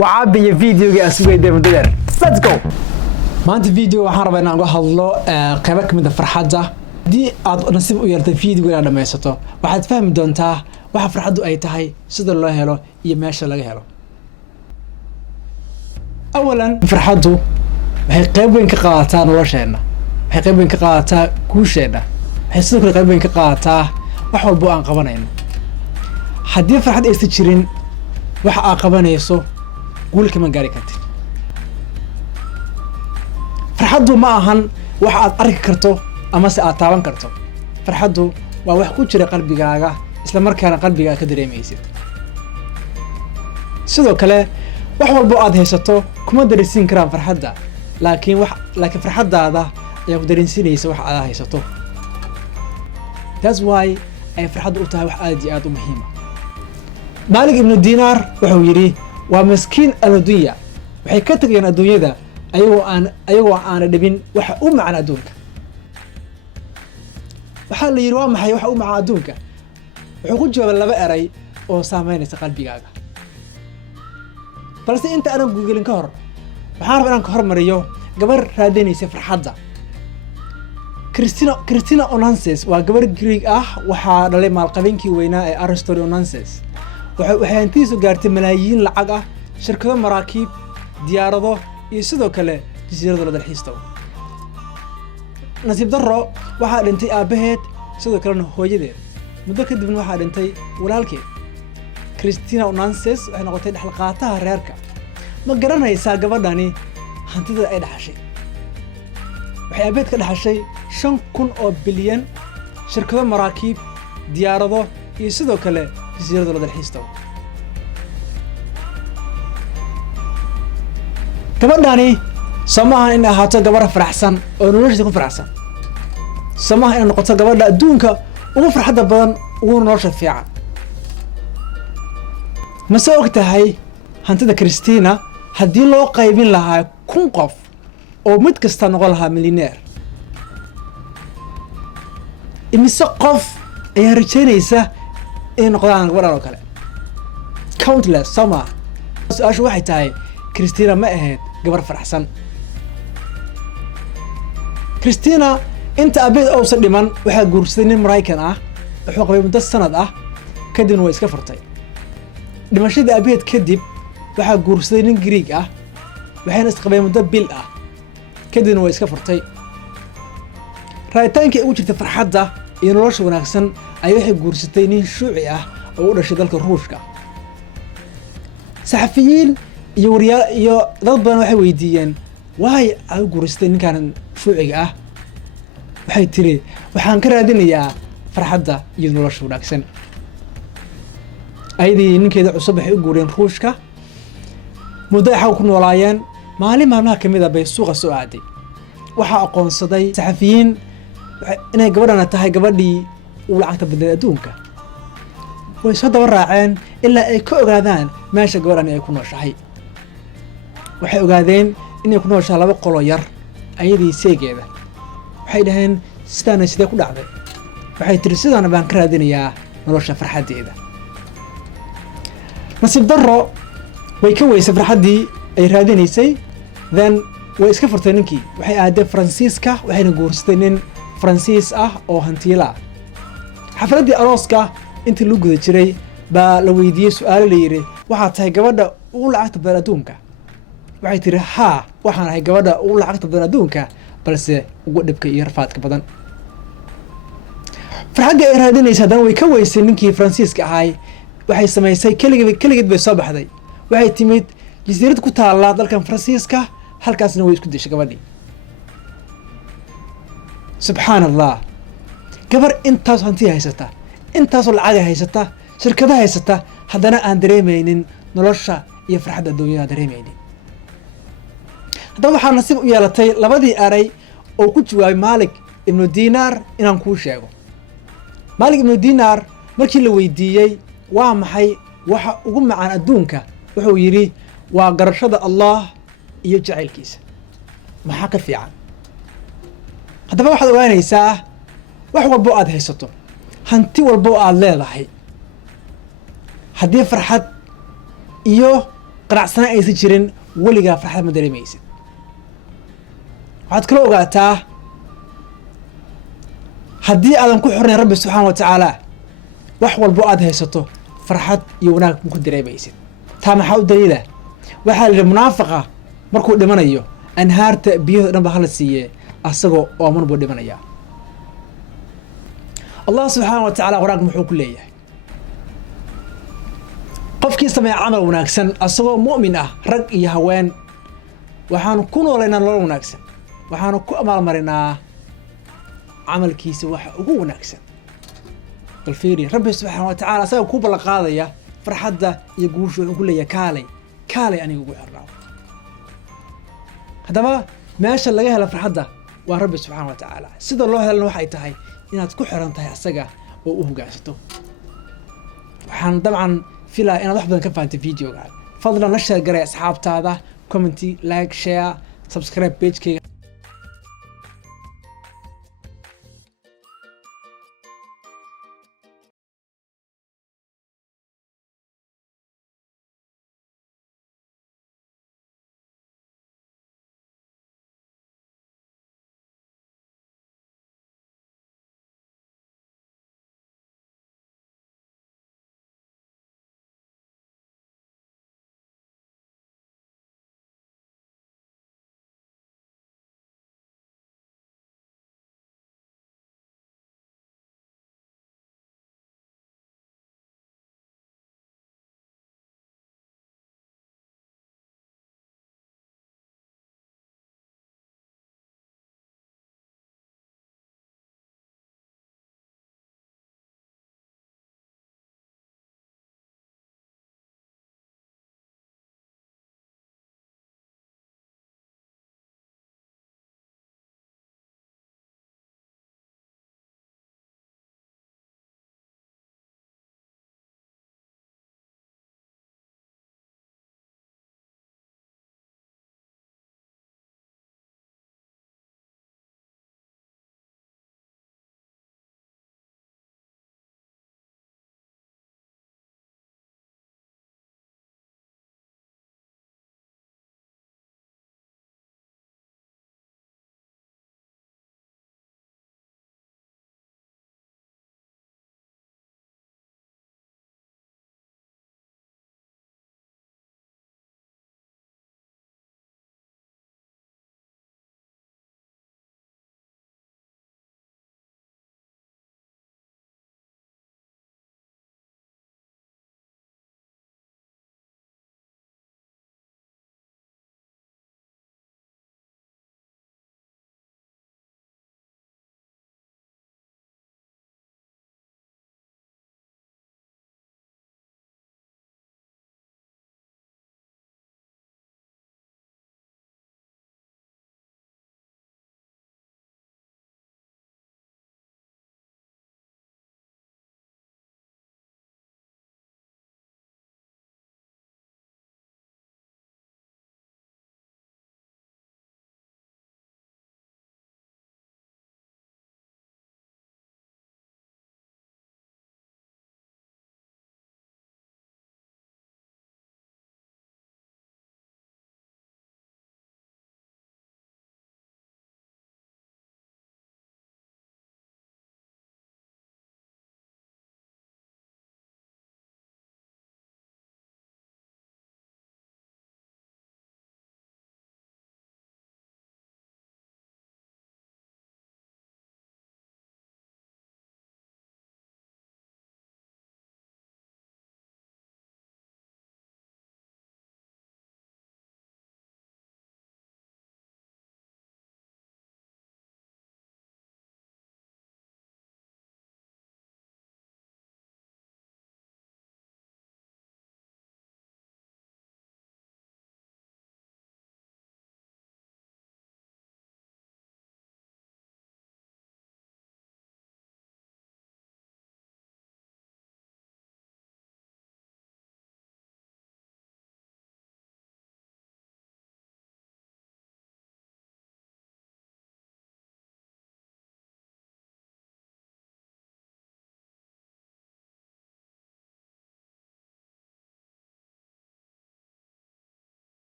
وعابي فيديو اسوي دايما دير let's go maanta video waxaan rabaa inaan uga hadlo qayb ka mid ah farxadda hadii aad nasiib u yeeltay video inaad dhameysato waxaad fahmi doontaa waxa farxaddu ay tahay sida loo helo iyo meesha laga helo awalan farxaddu waxay qayb weyn ka qaadataa nolosheena waxay qayb weyn ka qaadataa guusheena waxay sidoo kale qayb weyn ka qaadataa wax walba aan qabanayno haddii farxad aysan jirin waxa aad qabanayso guul kama gaari kartid farxaddu ma ahan wax aad arki karto ama se aad taaban karto farxaddu waa wax ku jira qalbigaaga isla markaana qalbigaaga ka dareemaysid sidoo kale wax walba aad haysato kuma dareensiin karaan farxadda laakiin farxaddaada ayaa ku dareensinaysa wax aad haysato that's why ay farxaddu u tahay wax aad iyo aad u muhiim ah Malik ibn Dinar wuxuu yiri waa miskiin adduunya waxay ka tagayaan adduunyada ayagoo aan dhibin waxa u macaan adduunka waxa la yiri waa maxay waxa u macaan adduunka wuxuu ku jawaabay laba eray oo saameynaysa qalbigaaga balse inta aan googlin ka hor waxaan rabaa inaan ka hormariyo gabar raadinaysa farxadda Christina Onassis waa gabar Greek ah waxa dhalay maalqabenkii weynaa ee Aristotle Onassis waxay intiisu gaartay malaayiin lacag ah shirkado maraakiib diyaarado iyo sidoo kale jasiirado la dalxiisto nasiib darro waxaa dhintay aabaheed sidoo kalena hooyadeed muddo kadibna waxaa dhintay walaalkeed Christina Onassis waxay noqotay dhaxalqaataha reerka ma garanaysaa gabadhani hantida ay dhaxashay waxay aabaheed ka dhaxashay 5,000 oo bilyan shirkado maraakiib diyaarado iyo sidoo kale jasiirado la dalxiisto gabadhani samaha in ahaato gabar faraxsan oo noloshiisa ku faraxsan samaha in noqoto gabadha adduunka ugu farxadda badan ugu nolosha fiican ma soo ogtahay hantida Christina haddii loo qaybin lahaa 1,000 qof oo mid kasta noqon lahaa milyaneer imise qof ayaa rajaynaysa in noqdaan gabadhan oo kale countless sama su'aashu waxay tahay Christina ma ahayd gabar faraxsan Christina inta abeed oo dhiman waxa guursaday nin Mareykan ah wuxuu qabay muddo sanad ah kadibna way iska furtay dhimashadii abeed kadib waxa guursaday nin Greek ah waxayna is qabay muddo bil ah kadibna way iska furtay raaytaankii ugu jirtay farxadda iyo nolosha wanaagsan ay waxay guursatay nin shuuci ah oo u dhashay dalka Ruushka saxafiyiin iyo wariyaal iyo dad badan waxay weydiiyeen waay ay guursatay ninkan shuuciga ah waxay tiri waxaan ka raadinayaa farxadda iyo nolosha wanaagsan ayadii ninkeeda cusub waxay u guureen Ruushka muddo ay ku noolaayeen maalin maalmaha kamid ah bay suuqa soo aaday waxa aqoonsaday saxafiyiin inay gabadhana tahay gabadhii uu lacagta badan adduunka way soo daba raaceen ilaa ay ka ogaadaan meesha gabadhani ay ku nooshahay waxay ogaadeen inay ku nooshahay laba qolo yar ayadii seegeeda waxay dhaheen sidaan sidee ku dhacday waxay tiri sidaan baan ka raadinayaa nolosha farxaddeeda nasiib darro way ka weysay farxaddii ay raadinaysay then way iska furtay ninkii waxay aadeen Faransiiska waxayna guursatay nin Faransiis ah oo hantiila xafladii arooska intii lagu guda jiray baa la weydiiyay su'aalo la yiri waxa tahay gabadha ugu lacagta badan adduunka waxay tiri haa waxaan ahay gabadha ugu lacagta badan adduunka balse ugu dhibka iyo rafaadka badan farxadda ay raadinaysa haddana way ka weysay ninkii Faransiiska ahay waxay samaysay kaligeed bay soo baxday waxay timid jasiirad ku taala dalkan Faransiiska halkaasna way isku dishay gabadhii subhanallah gabar intaas hanti haysata intaas lacag haysata shirkado haysata haddana aan dareemaynin nolosha iyo farxadda adduunyada dareemaynin haddaba waxaa nasiib u yeelatay labadii eray oo ku jawaabay Malik ibn Dinar inaan kuu sheego Malik ibn Dinar markii la weydiiyey waa maxay waxa ugu macaan adduunka wuxuu yiri waa garashada Allah iyo jacaylkiisa maxaa ka fiican haddaba waxaad ogaanaysaa wax walba aad haysato hanti walba aad leedahay haddii farxad iyo qanacsanaan aysan jirin weligaa farxad ma dareemaysid. waxaad kala ogaataa haddii aadan ku xornayn rabbi subxaana wa tacaala wax walbo aad haysato farxad iyo wanaag ma ku dareemaysid. taa maxaa u daliila? waxaa la yidhi munaafiqa markuu dhimanayo anhaarta biyahooda dhan ba hala siiye asagoo ooman buu dhimanayaa. allah subxaana wa tacaala qur-aanka muxuu ku leeyahay qofkii sameeya camal wanaagsan asagoo mu'min ah rag iyo haween waxaanu ku noolaynaa nolol wanaagsan, waxaanu ku abaalmarinaa camalkiisa waxa ugu wanaagsan. bal fiiri rabbi subxaana wa tacaala asaga ku ballan qaadaya farxadda iyo guusha wuxuu ku leeyahay kaalay aniga ugu xirnaa. haddaba meesha laga helo farxadda waa rabbi subxaana wa tacaala. sida loo helana waxay tahay inaad ku xiran tahay asaga oo u hogaansato. waxaan dabcan filaa inaad wax badan ka fahantay videogaan. fadlan la sheer garay asxaabtaada, commenti, like, share, subscribe page-kayga.